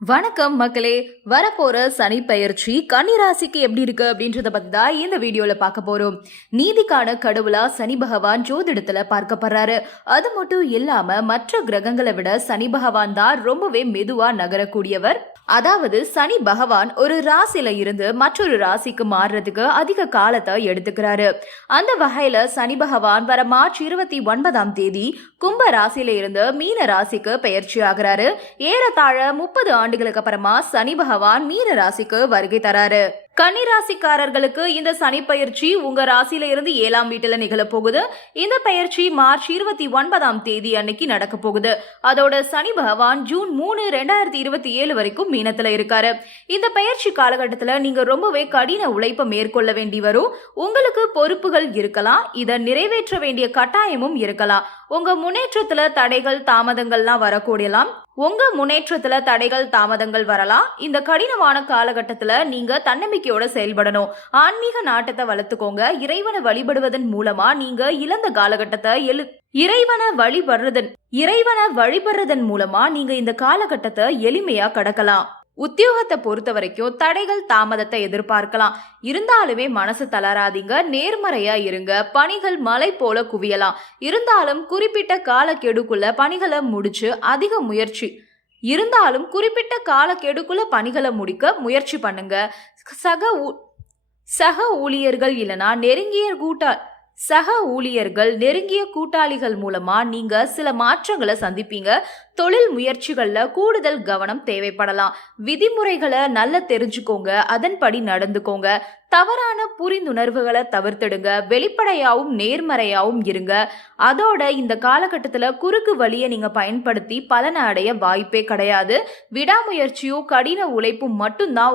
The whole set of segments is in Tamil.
வணக்கம் மக்களே. வரப்போற சனி பெயர்ச்சி கன்னிராசிக்கு எப்படி இருக்கு அப்படின்றத பத்தி தான் இந்த வீடியோல பார்க்க போறோம். நீதிக்கான கடவுளா சனி பகவான் ஜோதிடத்துல பார்க்கப்படுறாரு. அது மட்டும் இல்லாம மற்ற கிரகங்களை விட சனி பகவான் தான் ரொம்பவே மெதுவா நகரக்கூடியவர். அதாவது சனி பகவான் ஒரு ராசியில இருந்து மற்றொரு ராசிக்கு மாறுறதுக்கு அதிக காலத்தை எடுத்துக்கிறாரு. அந்த வகையில சனி பகவான் வர மார்ச் 29 கும்ப ராசியில இருந்து மீன ராசிக்கு பெயர்ச்சி ஆகிறாரு. ஏறத்தாழ 30 ஆண்டுகளுக்கு அப்புறமா சனி பகவான் மீன ராசிக்கு வருகை தராரு. கன்னிராசிக்காரர்களுக்கு இந்த சனி பயிற்சி உங்க ராசியில இருந்து 7ஆம் வீட்டுல நிகழ போகுது. இந்த பயிற்சி மார்ச் 29 அன்னைக்கு நடக்க போகுது. அதோட சனி பகவான் ஜூன் 3, 2027 வரைக்கும் மீனத்துல இருக்காரு. இந்த பயிற்சி காலகட்டத்துல நீங்க ரொம்பவே கடின உழைப்பை மேற்கொள்ள வேண்டி வரும். உங்களுக்கு பொறுப்புகள் இருக்கலாம், இதை நிறைவேற்ற வேண்டிய கட்டாயமும் இருக்கலாம். உங்க முன்னேற்றத்துல தடைகள் தாமதங்கள்லாம் வரக்கூடியலாம். வரலாம். இந்த கடினமான காலகட்டத்துல நீங்க தன்னம்பிக்கையோட செயல்படணும். ஆன்மீக நாட்டத்தை வளர்த்துக்கோங்க. இறைவனை வழிபடுவதன் மூலமா நீங்க இழந்த காலகட்டத்தை இறைவனை வழிபடுறதன் மூலமா நீங்க இந்த காலகட்டத்தை எளிமையா கடக்கலாம். உத்தியோகத்தை பொறுத்த வரைக்கும் தடைகள் தாமதத்தை எதிர்பார்க்கலாம். இருந்தாலுமே மனசு தளராதீங்க, நேர்மறையா இருங்க. பணிகள் மலை போல குவியலாம். இருந்தாலும் குறிப்பிட்ட காலக்கெடுக்குள்ள பணிகளை முடிக்க முயற்சி பண்ணுங்க. சக ஊழியர்கள் நெருங்கிய கூட்டாளிகள் மூலமா நீங்க சில மாற்றங்களை சந்திப்பீங்க. தொழில் முயற்சிகள்ல கூடுதல் கவனம் தேவைப்படலாம். விதிமுறைகளை நல்லா தெரிஞ்சுக்கோங்க, அதன்படி நடந்துக்கோங்க. தவறான புரிந்துணர்வுகளை தவிர்த்திடுங்க. வெளிப்படையாவும் நேர்மறையாவும் இருங்க. அதோட இந்த காலகட்டத்துல குறுக்கு வழியை நீங்க பயன்படுத்தி பலனை அடைய வாய்ப்பே கிடையாது. விடாமுயற்சியும் கடின உழைப்பும் மட்டும்தான்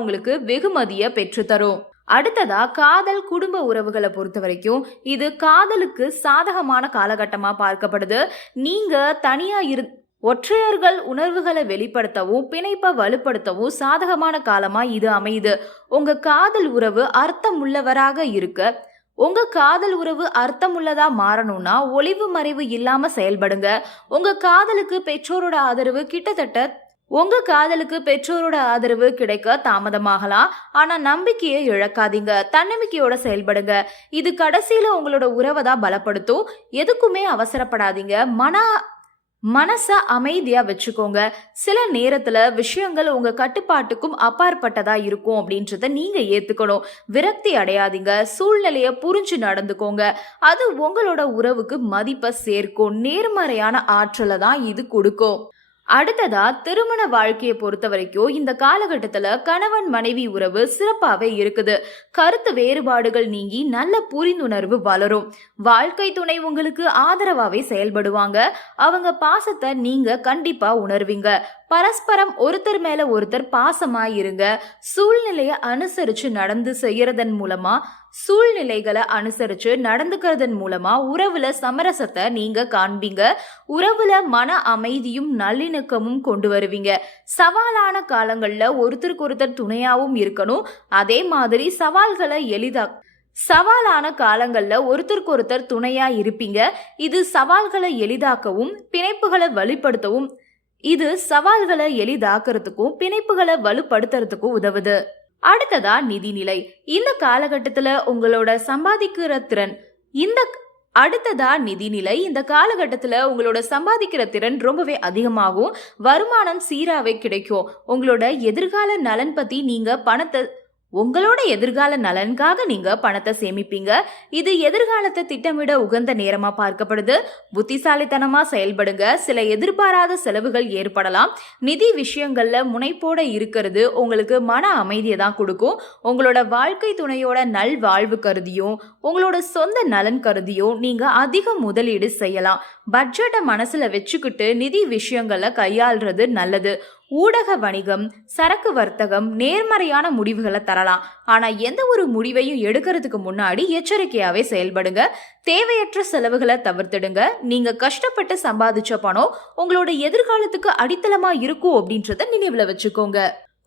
உங்களுக்கு வெகுமதியை பெற்றுத்தரும். அடுத்ததா காதல் குடும்ப உறவுகளை பொறுத்த வரைக்கும் இது காதலுக்கு சாதகமான காலகட்டமா பார்க்கப்படுது. நீங்க தனியா ஒற்றையர்கள் உணர்வுகளை வெளிப்படுத்தவும் பிணைப்பை வலுப்படுத்தவும் சாதகமான காலமா இது அமையுது. உங்க காதல் உறவு அர்த்தமுள்ளதா மாறணும்னா ஒளிவு மறைவு இல்லாம செயல்படுங்க. உங்க காதலுக்கு பெற்றோரோட ஆதரவு கிடைக்க தாமதமாகலாம். ஆனா நம்பிக்கையை இழக்காதீங்க. தன்னம்பிக்கையோட செயல்படுங்க. இது கடைசியில உங்களோட உறவை தான் பலப்படுத்தும். எதுக்குமே அவசரப்படாதீங்க. மனச அமைதியா வச்சுக்கோங்க. சில நேரத்துல விஷயங்கள் உங்க கட்டுப்பாட்டுக்கும் அப்பாற்பட்டதா இருக்கும் அப்படின்றத நீங்க ஏத்துக்கணும். விரக்தி அடையாதீங்க. சூழ்நிலைய புரிஞ்சு நடந்துக்கோங்க. அது உங்களோட உறவுக்கு மதிப்பை சேர்க்கும். நேர்மறையான ஆற்றலை தான் இது கொடுக்கும். அடுத்ததா திருமண வாழ்க்கையை பொறுத்த வரைக்கும் இந்த காலகட்டத்துல கணவன் மனைவி உறவு சிறப்பாவே இருக்குது. கருத்து வேறுபாடுகள் நீங்கி நல்ல புரிந்துணர்வு வளரும். வாழ்க்கை துணை உங்களுக்கு ஆதரவாவே செயல்படுவாங்க. அவங்க பாசத்தை நீங்க கண்டிப்பா உணர்வீங்க. பரஸ்பரம் ஒருத்தர் மேல ஒருத்தர் பாசமாயிருங்க. சூழ்நிலைகளை அனுசரிச்சு நடந்துக்கிறதன் மூலமா உறவுல சமரசத்தை நீங்க காண்பீங்க. உறவுல மன அமைதியும் நல்லிணக்கமும் கொண்டு வருவீங்க. சவாலான காலங்கள்ல ஒருத்தருக்கு ஒருத்தர் துணையாவும் இருக்கணும். அதே மாதிரி சவாலான காலங்கள்ல ஒருத்தருக்கு ஒருத்தர் துணையா இருப்பீங்க. இது சவால்களை எளிதாக்குறதுக்கும் பிணைப்புகளை வலுப்படுத்துறதுக்கும் உதவுது. அடுத்ததா நிதிநிலை. இந்த காலகட்டத்துல உங்களோட சம்பாதிக்கிற திறன் ரொம்பவே அதிகமாகும். வருமானம் சீராவே கிடைக்கும். உங்களோட எதிர்கால நலனுக்காக நீங்க பணத்தை சேமிப்பீங்க. இது எதிர்காலத்தை திட்டமிட உகந்த நேரமா பார்க்கப்படுது. புத்திசாலித்தனமா செயல்படுங்க. சில எதிர்பாராத செலவுகள் ஏற்படலாம். நிதி விஷயங்கள்ல முனைப்போட இருக்கிறது உங்களுக்கு மன அமைதியை தான் கொடுக்கும். உங்களோட வாழ்க்கை துணையோட நல்வாழ்வு கருதியும் உங்களோட சொந்த நலன் கருதியும் நீங்க அதிக முதலீடு செய்யலாம். பட்ஜெட்டை மனசுல வச்சுக்கிட்டு நிதி விஷயங்களை கையாள்றது நல்லது. ஊடக வணிகம், சரக்கு வர்த்தகம் நேர்மறையான முடிவுகளை தரலாம். ஆனா எந்த ஒரு முடிவையும் எடுக்கிறதுக்கு முன்னாடி எச்சரிக்கையாவே செயல்படுங்க. தேவையற்ற செலவுகளை தவிர்த்திடுங்க. நீங்க கஷ்டப்பட்டு சம்பாதிச்ச பணம் உங்களோட எதிர்காலத்துக்கு அடித்தளமா இருக்கும் அப்படின்றத நினைவுல வச்சுக்கோங்க.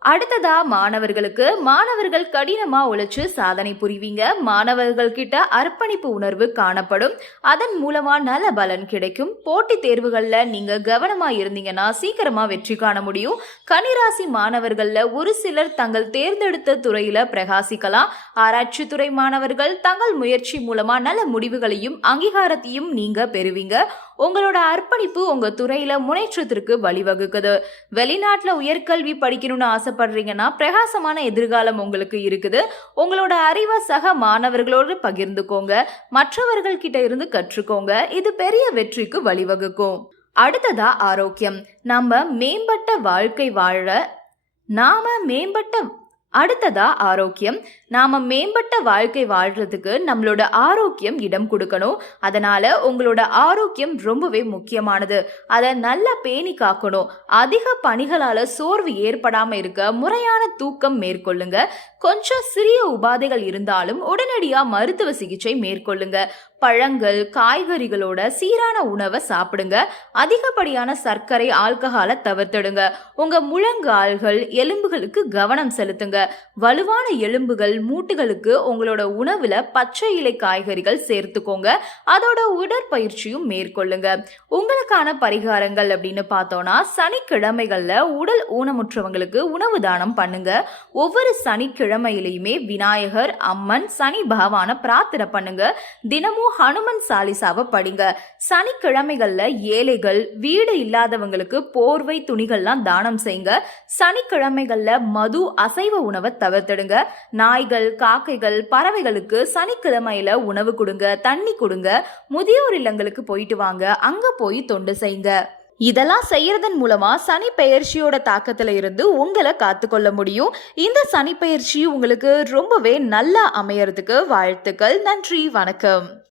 அடுத்ததா மாணவர்கள் கடினமா உழைச்சு சாதனை புரிவீங்க. மாணவர்கள் கிட்ட அர்ப்பணிப்பு உணர்வு காணப்படும். அதன் மூலமா நல்ல பலன் கிடைக்கும். போட்டித் தேர்வுகள்ல நீங்க கவனமா இருந்தீங்கன்னா சீக்கிரமா வெற்றி காண முடியும். கன்னிராசி மாணவர்கள்ல ஒரு சிலர் தங்கள் தேர்ந்தெடுத்த துறையில பிரகாசிக்கலாம். ஆராய்ச்சி துறை மாணவர்கள் தங்கள் முயற்சி மூலமா நல்ல முடிவுகளையும் அங்கீகாரத்தையும் நீங்க பெறுவீங்க. உங்களோட அர்ப்பணிப்பு உங்க துறையில முன்னேற்றத்திற்கு வழிவகுக்குது. வெளிநாட்டுல உயர்கல்வி படிக்கணும்னு ஆசைப்படுறீங்கன்னா பிரகாசமான எதிர்காலம் உங்களுக்கு இருக்குது. உங்களோட அறிவை சக மாணவர்களோடு பகிர்ந்துக்கோங்க. மற்றவர்கள் கிட்ட இருந்து கற்றுக்கோங்க. இது பெரிய வெற்றிக்கு வழிவகுக்கும். அடுத்ததா ஆரோக்கியம். நாம மேம்பட்ட வாழ்க்கை வாழ்றதுக்கு நம்மளோட ஆரோக்கியம் இடம் கொடுக்கணும். அதனால உங்களோட ஆரோக்கியம் ரொம்பவே முக்கியமானது. அதை நல்லா பேணி காக்கணும். அதிக பணிகளால சோர்வு ஏற்படாம இருக்க முறையான தூக்கம் மேற்கொள்ளுங்க. கொஞ்சம் சிறிய உபாதைகள் இருந்தாலும் உடனடியா மருத்துவ சிகிச்சை மேற்கொள்ளுங்க. பழங்கள், காய்கறிகளோட சீரான உணவை சாப்பிடுங்க. அதிகப்படியான சர்க்கரை, ஆல்கஹாலை தவிர்த்திடுங்க. உங்க முழங்கால்கள், எலும்புகளுக்கு கவனம் செலுத்துங்க. வலுவான எலும்புகள், மூட்டுகளுக்கு உங்களோட உணவுல பச்சை இலை காய்கறிகள் சேர்த்துக்கோங்க. அதோட உடற்பயிற்சியும் மேற்கொள்ளுங்க. உங்களுக்கான பரிகாரங்கள் அப்படின்னு பார்த்தோம்னா, சனிக்கிழமைகள்ல உடல் ஊனமுற்றவங்களுக்கு உணவு தானம் பண்ணுங்க. ஒவ்வொரு சனிக்கிழமையிலையுமே விநாயகர், அம்மன், சனி பகவான பிரார்த்தனை பண்ணுங்க. தினமும் ஹனுமன் சாலிசாவை படிங்க. சனிக்கிழமைகள்ல ஏழைகள், வீடு இல்லாதவங்களுக்கு போர்வை, துணிகள்லாம் தானம் செய்யுங்க. சனிக்கிழமைகள்ல மது, அசைவ உணவை தவிர்த்திடுங்க. நாய்கள், காக்கைகள், பறவைகளுக்கு சனிக்கிழமையில உணவு கொடுங்க, தண்ணி கொடுங்க. முதியோர் இல்லங்களுக்கு போயிட்டு வாங்க. அங்க போய் தொண்டு செய்யுங்க. இதெல்லாம் செய்யறதன் மூலமா சனி பெயர்ச்சியோட தாக்கத்துல இருந்து உங்களை காத்துக்கொள்ள முடியும். இந்த சனி பெயர்ச்சி உங்களுக்கு ரொம்பவே நல்லா அமையறதுக்கு வாழ்த்துக்கள். நன்றி, வணக்கம்.